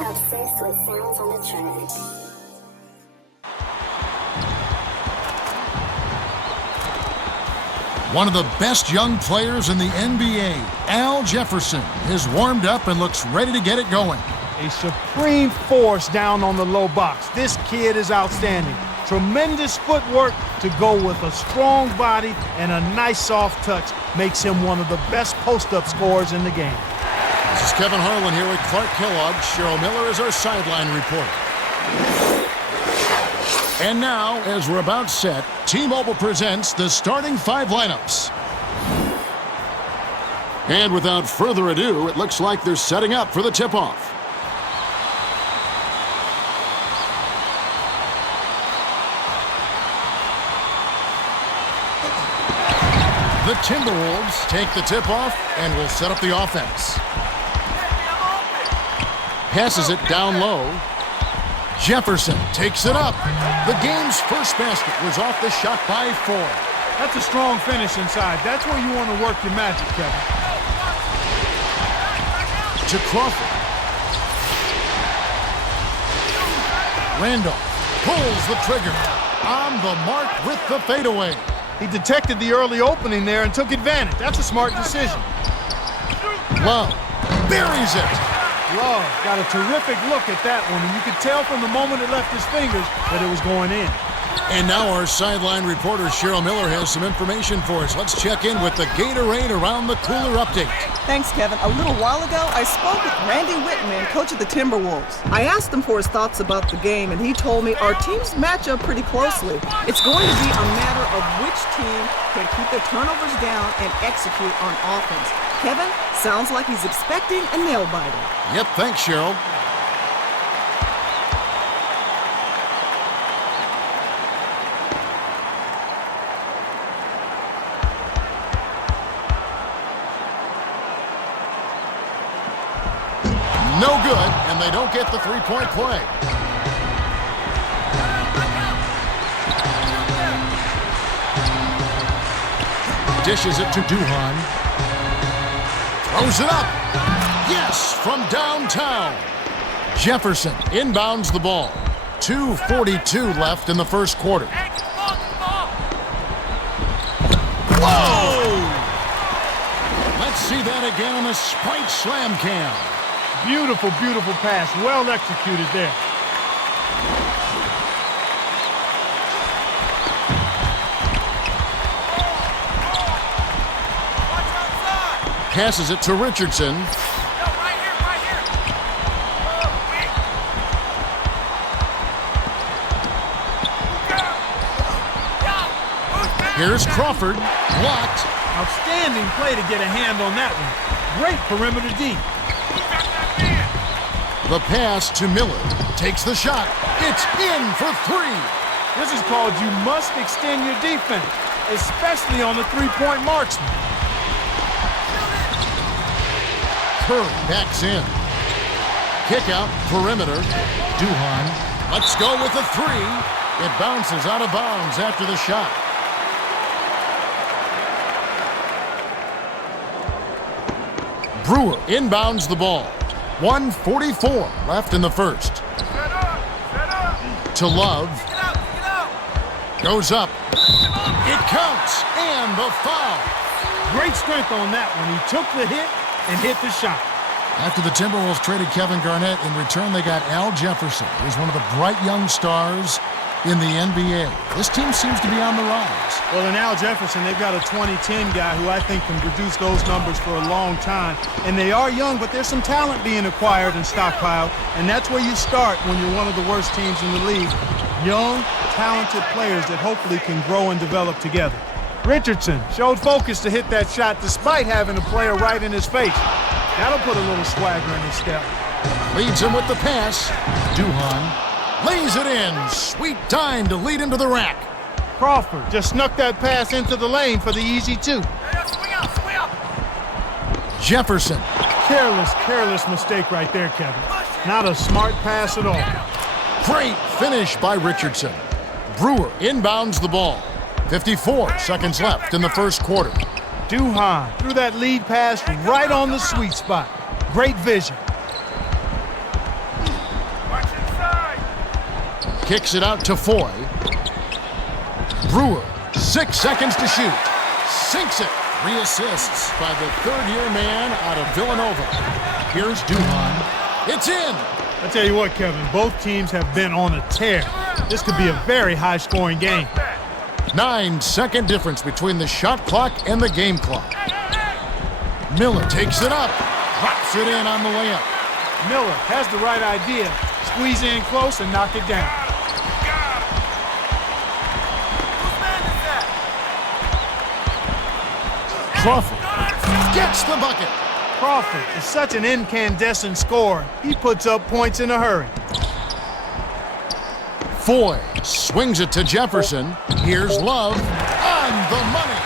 Obsessed with sounds on the track. One of the best young players in the NBA, Al Jefferson, is warmed up and looks ready to get it going. A supreme force down on the low box. This kid is outstanding. Tremendous footwork to go with a strong body and a nice soft touch makes him one of the best post-up scorers in the game. This is Kevin Harlan here with Clark Kellogg. Cheryl Miller is our sideline reporter. And now, as we're about set, T-Mobile presents the starting five lineups. And without further ado, it looks like they're setting up for the tip-off. The Timberwolves take the tip-off and will set up the offense. Passes it down low. Jefferson takes it up. The game's first basket was off the shot by 4. That's a strong finish inside. That's where you want to work your magic, Kevin. To Crawford. Randolph pulls the trigger. On the mark with the fadeaway. He detected the early opening there and took advantage. That's a smart decision. Love buries it. Love got a terrific look at that one, and you could tell from the moment it left his fingers that it was going in. And now our sideline reporter Cheryl Miller has some information for us. Let's check in with the Gatorade Around the Cooler update. Thanks, Kevin. A little while ago, I spoke with Randy Whitman, coach of the Timberwolves. I asked him for his thoughts about the game, and he told me our teams match up pretty closely. It's going to be a matter of which team can keep their turnovers down and execute on offense. Kevin, sounds like he's expecting a nail-biter. Yep, thanks, Cheryl. No good, and they don't get the three-point play. Dishes it to Duhan. Throws it up. Yes, from downtown. Jefferson inbounds the ball. 2:42 left in the first quarter. Whoa! Let's see that again on the Sprite Slam Cam. Beautiful, beautiful pass. Well executed there. Passes it to Richardson. Here's Crawford. Blocked. Outstanding play to get a hand on that one. Great perimeter D. The pass to Miller. Takes the shot. It's in for 3. This is called you must extend your defense, especially on the three-point marksman. Curry backs in. Kick out, perimeter. Duhan. Let's go with the 3. It bounces out of bounds after the shot. Brewer inbounds the ball. 1:44 left in the first. To Love. Goes up. It counts, and the foul. Great strength on that one. He took the hit and hit the shot. After the Timberwolves traded Kevin Garnett, in return they got Al Jefferson, who's one of the bright young stars in the NBA. This team seems to be on the rise. Well, in Al Jefferson, they've got a 2010 guy who I think can produce those numbers for a long time. And they are young, but there's some talent being acquired and stockpiled. And that's where you start when you're one of the worst teams in the league. Young, talented players that hopefully can grow and develop together. Richardson showed focus to hit that shot despite having a player right in his face. That'll put a little swagger in his step. Leads him with the pass. Duhan lays it in. Sweet time to lead him to the rack. Crawford just snuck that pass into the lane for the easy 2. Jefferson. Careless mistake right there, Kevin. Not a smart pass at all. Great finish by Richardson. Brewer inbounds the ball. 54 seconds left in the first quarter. Duhan threw that lead pass right on the sweet spot. Great vision. kicks it out to Foy. Brewer, 6 seconds to shoot. Sinks it. 3 assists by the third-year man out of Villanova. Here's Duhan. It's in. I tell you what, Kevin, both teams have been on a tear. This could be a very high-scoring game. 9-second difference between the shot clock and the game clock. Miller takes it up. Drops it in on the layup. Miller has the right idea. Squeeze in close and knock it down. Crawford gets the bucket. Crawford is such an incandescent scorer. He puts up points in a hurry. Foy swings it to Jefferson. Here's Love on the money.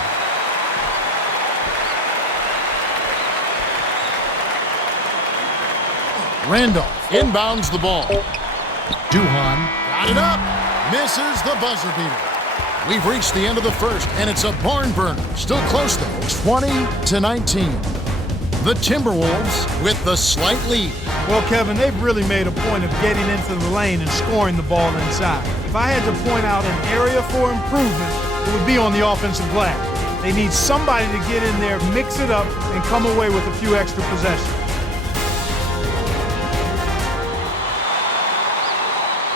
Randolph inbounds the ball. Duhan got it up. Misses the buzzer beater. We've reached the end of the first, and it's a barn burner. Still close, though. 20-19. The Timberwolves with the slight lead. Well, Kevin, they've really made a point of getting into the lane and scoring the ball inside. If I had to point out an area for improvement, it would be on the offensive glass. They need somebody to get in there, mix it up, and come away with a few extra possessions.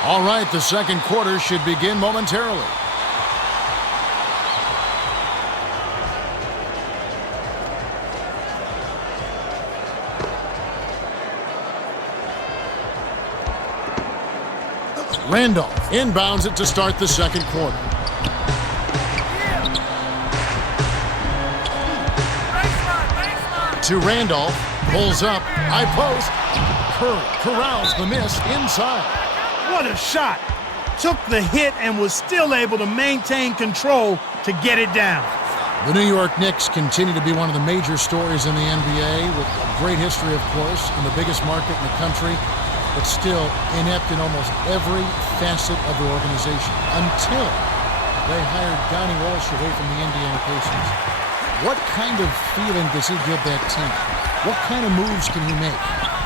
All right, the second quarter should begin momentarily. Randolph inbounds it to start the second quarter. To Randolph, pulls up, high post. Curry corrals the miss inside. What a shot! Took the hit and was still able to maintain control to get it down. The New York Knicks continue to be one of the major stories in the NBA, with a great history, of course, in the biggest market in the country, but still inept in almost every facet of the organization until they hired Donnie Walsh away from the Indiana Pacers. What kind of feeling does he give that team? What kind of moves can he make?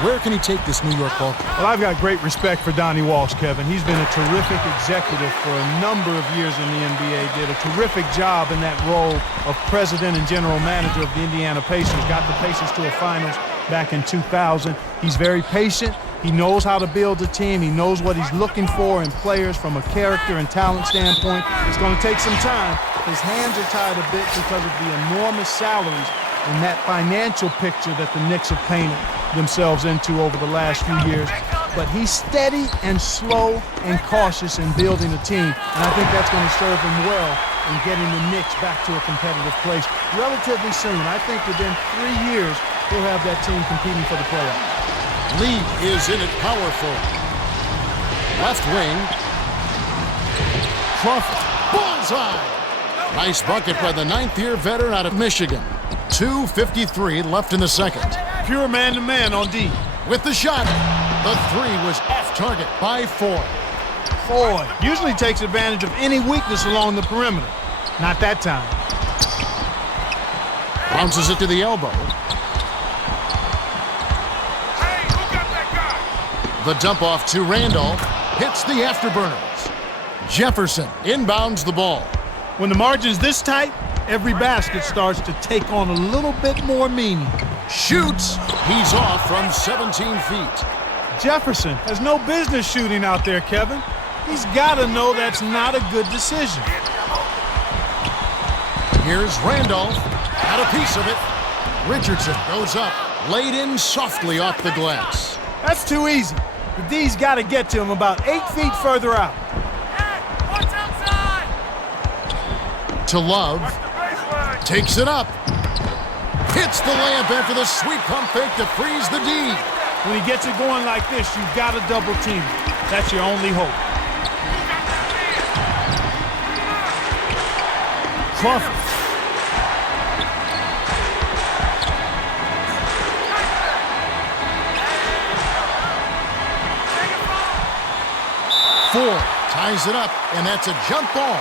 Where can he take this New York ball club? Well, I've got great respect for Donnie Walsh, Kevin. He's been a terrific executive for a number of years in the NBA, did a terrific job in that role of president and general manager of the Indiana Pacers, got the Pacers to a finals back in 2000. He's very patient. He knows how to build a team. He knows what he's looking for in players from a character and talent standpoint. It's going to take some time. His hands are tied a bit because of the enormous salaries and that financial picture that the Knicks have painted themselves into over the last few years. But he's steady and slow and cautious in building a team, and I think that's going to serve him well in getting the Knicks back to a competitive place relatively soon. I think within 3 years, he'll have that team competing for the playoffs. Lee is in it powerful. Left wing. Crawford. Bullseye. Nice bucket by the 9th-year veteran out of Michigan. 2:53 left in the second. Pure man-to-man on D. With the shot. The three was off target by Foy. Foy usually takes advantage of any weakness along the perimeter. Not that time. Bounces it to the elbow. The dump off to Randolph. Hits the afterburners. Jefferson inbounds the ball. When the margin's this tight, every basket starts to take on a little bit more meaning. Shoots. He's off from 17 feet. Jefferson has no business shooting out there, Kevin. He's got to know that's not a good decision. Here's Randolph. Got a piece of it. Richardson goes up. Laid in softly off the glass. That's too easy. The D's got to get to him about 8 feet further out. To Love. Takes it up. Hits the layup after the sweet pump fake to freeze the D. When he gets it going like this, you've got to double team him. That's your only hope. Crawford. Four ties it up, and that's a jump ball.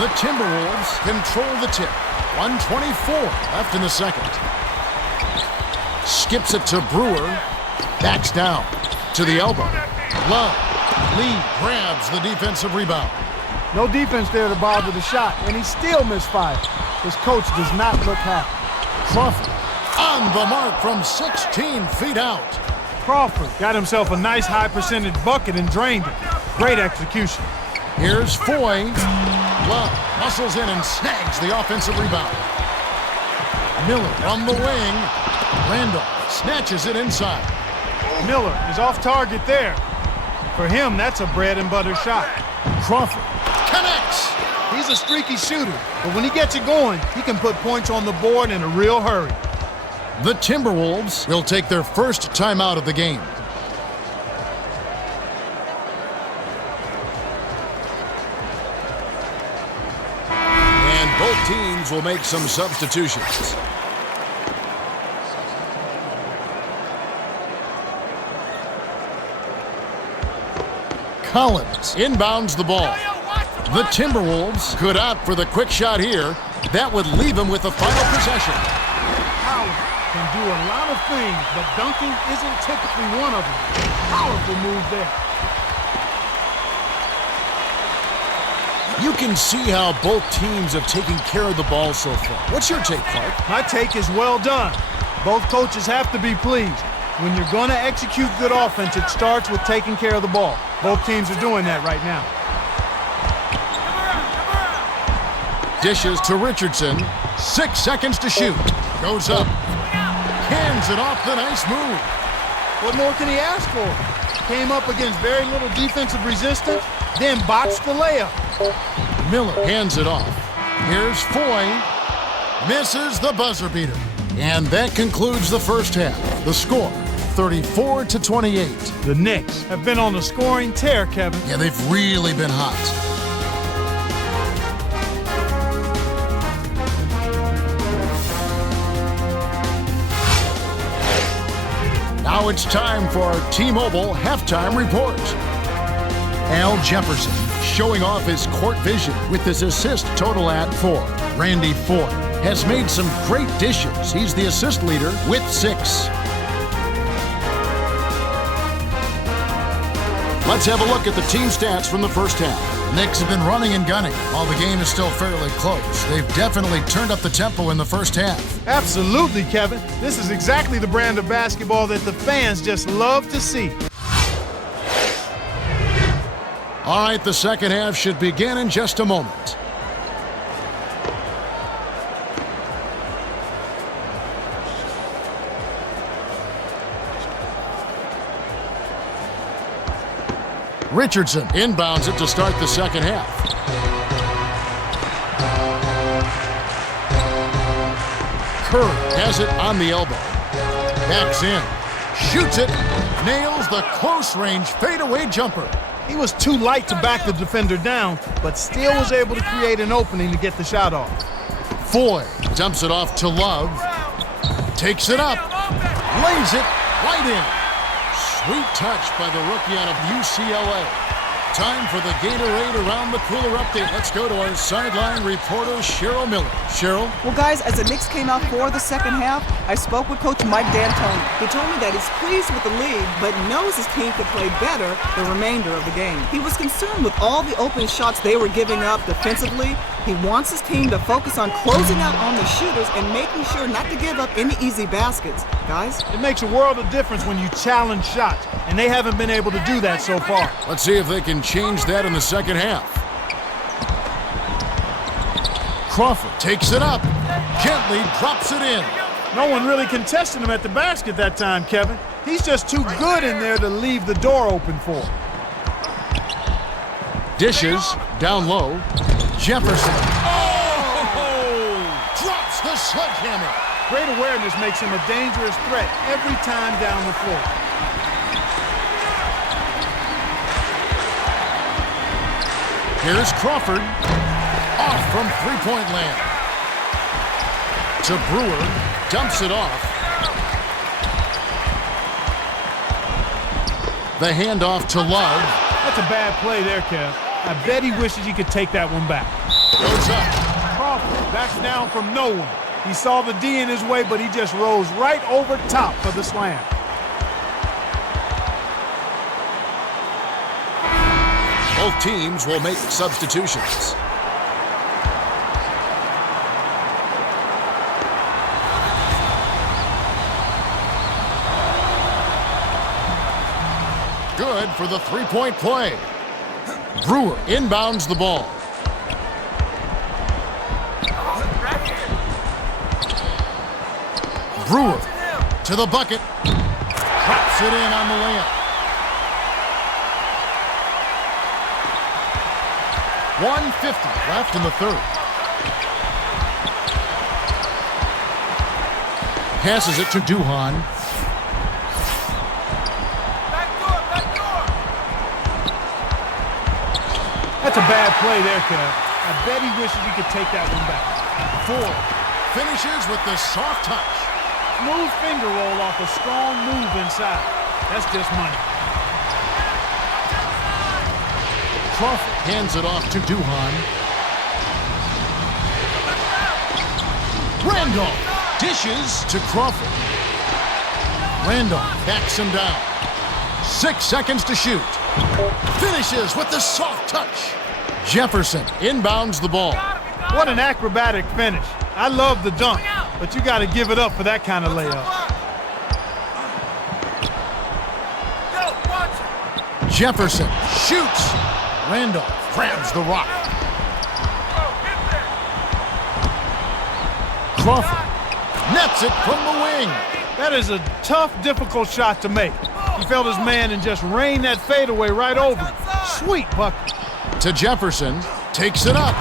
The Timberwolves control the tip. 1:24 left in the second. Skips it to Brewer. Backs down to the elbow. Love. Lee grabs the defensive rebound. No defense there to bother the shot, and he still misfired. His coach does not look happy. Crawford on the mark from 16 feet out. Crawford got himself a nice high-percentage bucket and drained it. Great execution. Here's Foy. Love muscles in and snags the offensive rebound. Miller on the wing. Randolph snatches it inside. Miller is off target there. For him, that's a bread-and-butter shot. Crawford connects. He's a streaky shooter, but when he gets it going, he can put points on the board in a real hurry. The Timberwolves will take their first timeout of the game. And both teams will make some substitutions. Collins inbounds the ball. The Timberwolves could opt for the quick shot here. That would leave him with the final possession. Collins can do a lot of things, but dunking isn't typically one of them. Powerful move there. You can see how both teams have taken care of the ball so far. What's your take, Clark? My take is well done. Both coaches have to be pleased. When you're going to execute good offense, it starts with taking care of the ball. Both teams are doing that right now. Dishes to Richardson. 6 seconds to shoot. Goes up. Hands it off the nice move. What more can he ask for? Came up against very little defensive resistance, then botched the layup. Miller hands it off. Here's Foy. Misses the buzzer beater. And that concludes the first half. The score, 34-28. The Knicks have been on a scoring tear, Kevin. Yeah, they've really been hot. Now it's time for our T-Mobile halftime report. Al Jefferson showing off his court vision with his assist total at 4. Randy Ford has made some great dishes. He's the assist leader with 6. Let's have a look at the team stats from the first half. Knicks have been running and gunning. While the game is still fairly close, they've definitely turned up the tempo in the first half. Absolutely, Kevin. This is exactly the brand of basketball that the fans just love to see. All right, the second half should begin in just a moment. Richardson inbounds it to start the second half. Curry has it on the elbow. Backs in. Shoots it. Nails the close-range fadeaway jumper. He was too light to back the defender down, but still was able to create an opening to get the shot off. Foy dumps it off to Love. Takes it up. Lays it right in. Sweet touch by the rookie out of UCLA. Time for the Gatorade Around the Cooler update. Let's go to our sideline reporter, Cheryl Miller. Cheryl? Well, guys, as the Knicks came out for the second half, I spoke with Coach Mike D'Antoni. He told me that he's pleased with the lead, but knows his team could play better the remainder of the game. He was concerned with all the open shots they were giving up defensively. He wants his team to focus on closing out on the shooters and making sure not to give up any easy baskets. Guys? It makes a world of difference when you challenge shots, and they haven't been able to do that so far. Let's see if they can change that in the second half. Crawford takes it up. Gently drops it in. No one really contested him at the basket that time, Kevin. He's just too good in there to leave the door open for. Dishes down low. Jefferson. Oh! Drops the sledgehammer. Great awareness makes him a dangerous threat every time down the floor. Here's Crawford. Off from three-point land. To Brewer. Dumps it off. The handoff to Love. That's a bad play there, Kev. I bet he wishes he could take that one back. Goes up. Crawford backs down from no one. He saw the D in his way, but he just rose right over top for the slam. Both teams will make substitutions. Good for the three-point play. Brewer inbounds the ball. Brewer to the bucket. Drops it in on the layup. 1:50 left in the third. Passes it to Duhan. That's a bad play there, Kev. I bet he wishes he could take that one back. Ford finishes with the soft touch. Smooth finger roll off a strong move inside. That's just money. Crawford hands it off to Duhan. Randolph dishes to Crawford. Randolph backs him down. 6 seconds to shoot. Finishes with the soft touch. Jefferson inbounds the ball. What an acrobatic finish. I love the dunk, but you got to give it up for that kind of layup. Jefferson shoots. Randolph grabs the rock. Crawford nets it from the wing. That is a tough, difficult shot to make. He felt his man and just rained that fadeaway right over him. Sweet bucket. To Jefferson, takes it up,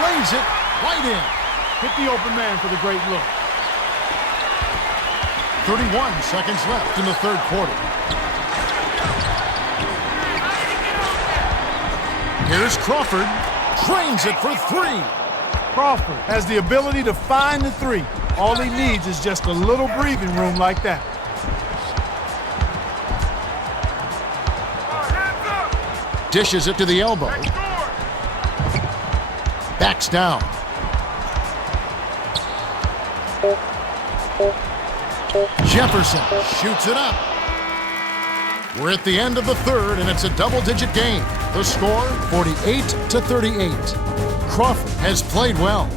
lays it right in. Hit the open man for the great look. 31 seconds left in the third quarter. Here's Crawford, trains it for three. Crawford has the ability to find the three. All he needs is just a little breathing room like that. Dishes it to the elbow. Backs down. Jefferson shoots it up. We're at the end of the third, and it's a double-digit game. The score, 48-38. Crawford has played well.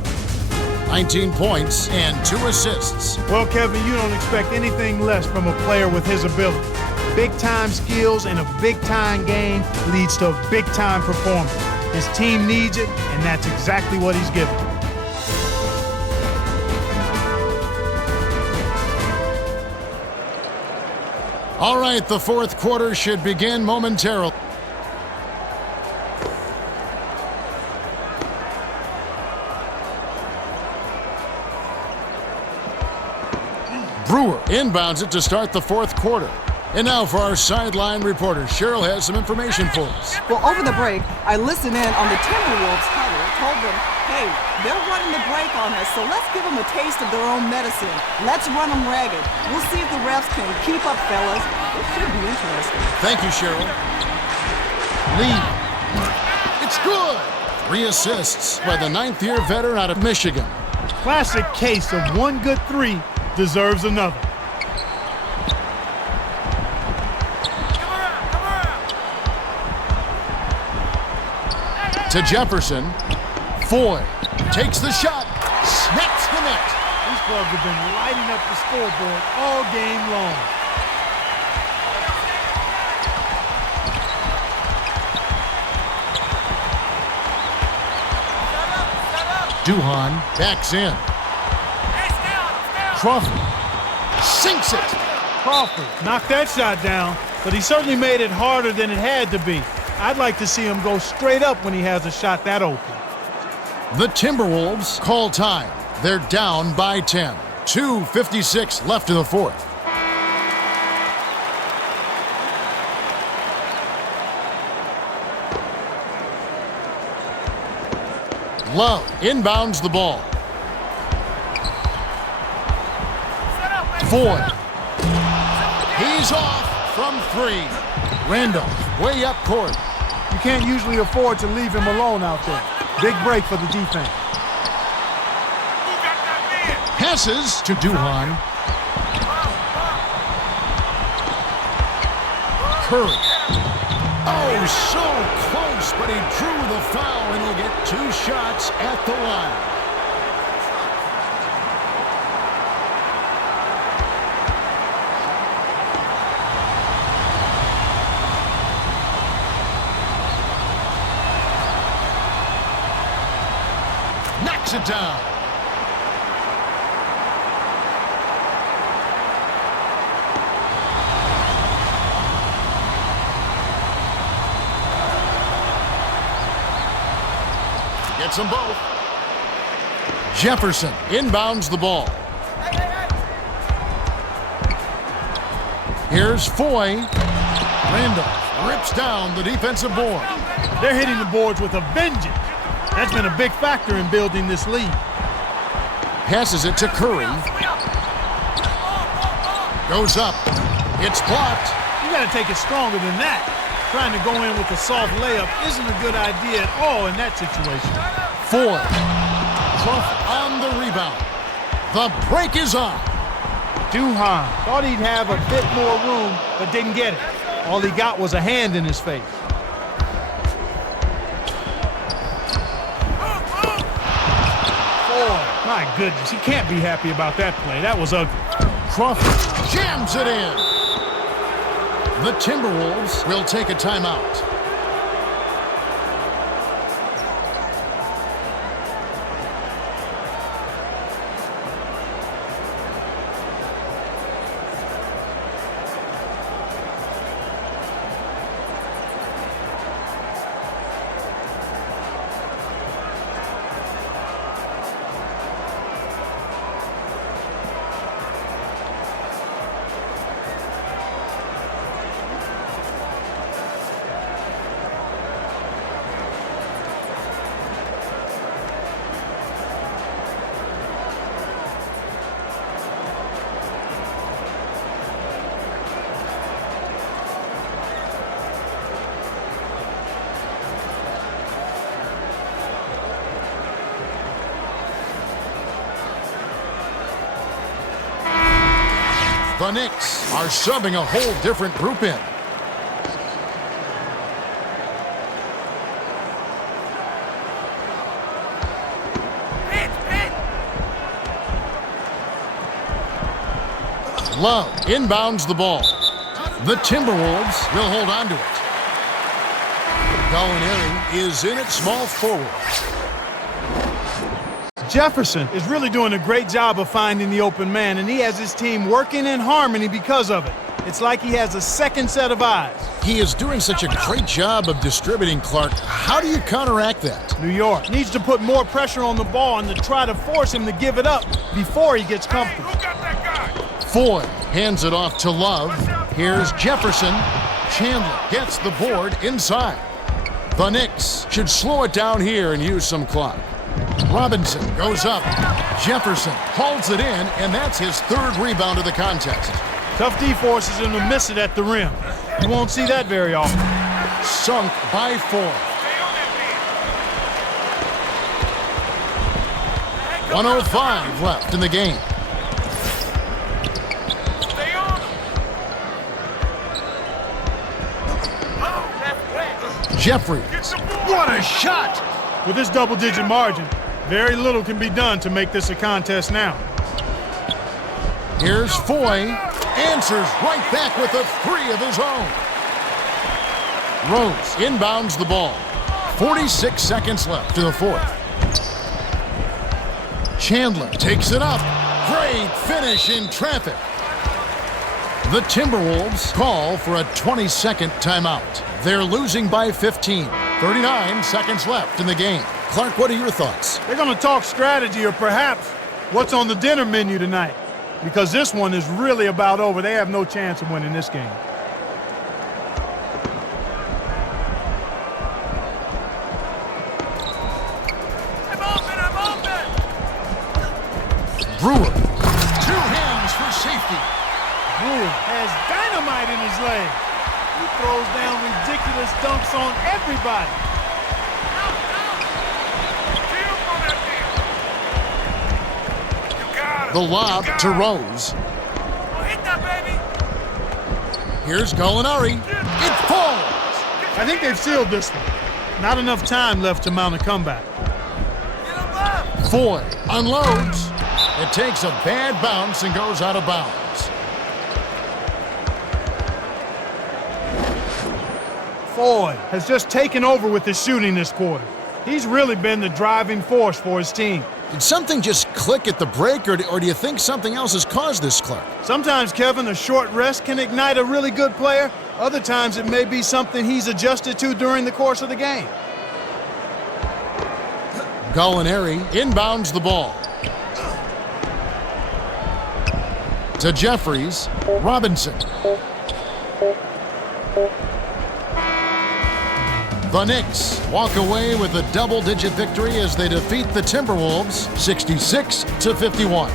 19 points and 2 assists. Well, Kevin, you don't expect anything less from a player with his ability. Big-time skills in a big-time game leads to a big-time performance. His team needs it, and that's exactly what he's given. All right, the fourth quarter should begin momentarily. Brewer inbounds it to start the fourth quarter. And now for our sideline reporter, Cheryl has some information for us. Well, over the break, I listened in on the Timberwolves huddle, told them, hey, they're running the break on us, so let's give them a taste of their own medicine. Let's run them ragged. We'll see if the refs can keep up, fellas. It should be interesting. Thank you, Cheryl. Lee. It's good. 3 assists by the 9th-year veteran out of Michigan. Classic case of one good three deserves another. To Jefferson. Foy takes the shot. Snaps the net. These clubs have been lighting up the scoreboard all game long. Duhan backs in. Crawford sinks it. Crawford knocked that shot down, but he certainly made it harder than it had to be. I'd like to see him go straight up when he has a shot that open. The Timberwolves call time. They're down by 10. 2:56 left in the fourth. Love inbounds the ball. Ford. He's off from 3. Randolph way up court. You can't usually afford to leave him alone out there. Big break for the defense. Passes to Duhan. Curry. Oh, so close, but he drew the foul, and he'll get 2 shots at the line. Knocks it down. Gets them both. Jefferson inbounds the ball. Here's Foy. Randolph rips down the defensive board. They're hitting the boards with a vengeance. That's been a big factor in building this lead. Passes it to Curry. Goes up. It's blocked. You got to take it stronger than that. Trying to go in with a soft layup isn't a good idea at all in that situation. Four. Clough on the rebound. The break is on. Duhan thought he'd have a bit more room, but didn't get it. All he got was a hand in his face. My goodness, he can't be happy about that play. That was ugly. Crawford jams it in. The Timberwolves will take a timeout. The Knicks are subbing a whole different group in. Love inbounds the ball. The Timberwolves will hold on to it. Gallinari is in at small forward. Jefferson is really doing a great job of finding the open man, and he has his team working in harmony because of it. It's like he has a second set of eyes. He is doing such a great job of distributing, Clark. How do you counteract that? New York needs to put more pressure on the ball and to try to force him to give it up before he gets comfortable. Foy hands it off to Love. Here's Jefferson. Chandler gets the board inside. The Knicks should slow it down here and use some clock. Robinson goes up. Jefferson holds it in, and that's his 3rd rebound of the contest. Tough D forces him to miss it at the rim. You won't see that very often. Sunk by 4. 1:05 left in the game. Jeffries. What a shot! With this double-digit margin, very little can be done to make this a contest now. Here's Foy. Answers right back with a 3 of his own. Rose inbounds the ball. 46 seconds left to the 4th. Chandler takes it up. Great finish in traffic. The Timberwolves call for a 20-second timeout. They're losing by 15. 39 seconds left in the game. Clark, what are your thoughts? They're going to talk strategy or perhaps what's on the dinner menu tonight, because this one is really about over. They have no chance of winning this game. Brewer. 2 hands for safety. Brewer has dynamite in his leg. He throws down ridiculous dunks on everybody. You got The lob to Rose. Here's Gallinari. It falls. I think they've sealed this one. Not enough time left to mount a comeback. Foy unloads. It takes a bad bounce and goes out of bounds. Foy has just taken over with his shooting this quarter. He's really been the driving force for his team. Did something just click at the break, or do you think something else has caused this click? Sometimes, Kevin, a short rest can ignite a really good player. Other times it may be something he's adjusted to during the course of the game. Gallinari inbounds the ball. To Jeffries. Robinson. The Knicks walk away with a double-digit victory as they defeat the Timberwolves 66-51.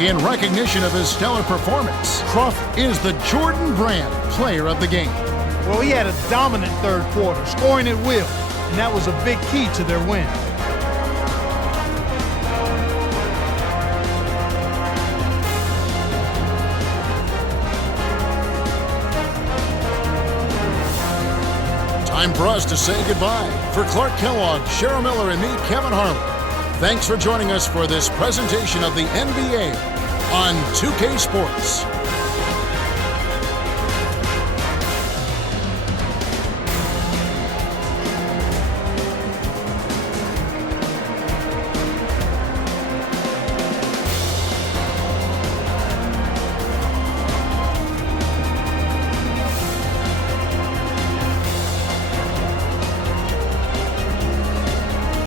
In recognition of his stellar performance, Crawford is the Jordan Brand Player of the Game. Well, he had a dominant third quarter, scoring at will, and that was a big key to their win. Time for us to say goodbye. For Clark Kellogg, Cheryl Miller, and me, Kevin Harlan, thanks for joining us for this presentation of the NBA on 2K Sports.